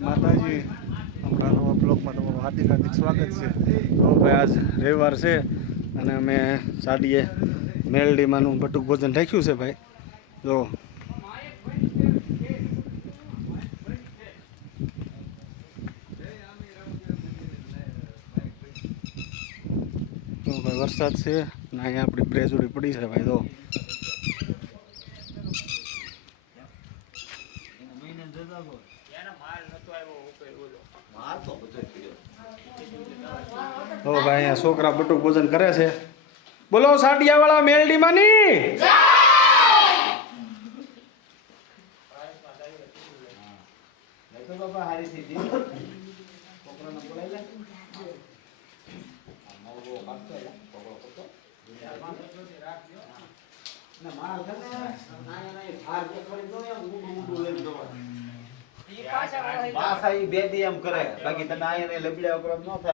માતાજી આપણા નવા બ્લોગમાં તમારું હાર્દિક હાર્દિક સ્વાગત છે. તો ભાઈ આજ રવિવાર છે અને અમે સાડીએ મેલડીમાંનું બટુક ભોજન રાખ્યું છે ભાઈ. જો ભાઈ વરસાદ છે ને અહીંયા આપણી બ્રેજોડી પડી છે ભાઈ. તો ભાઈ અહીંયા છોકરા બટુક ભોજન કરે છે. બોલો સાડિયા વાળા મેલડી માની. બે દી એમ કરે બાકી તને આયા લબડ્યા ઉપર ન થાય.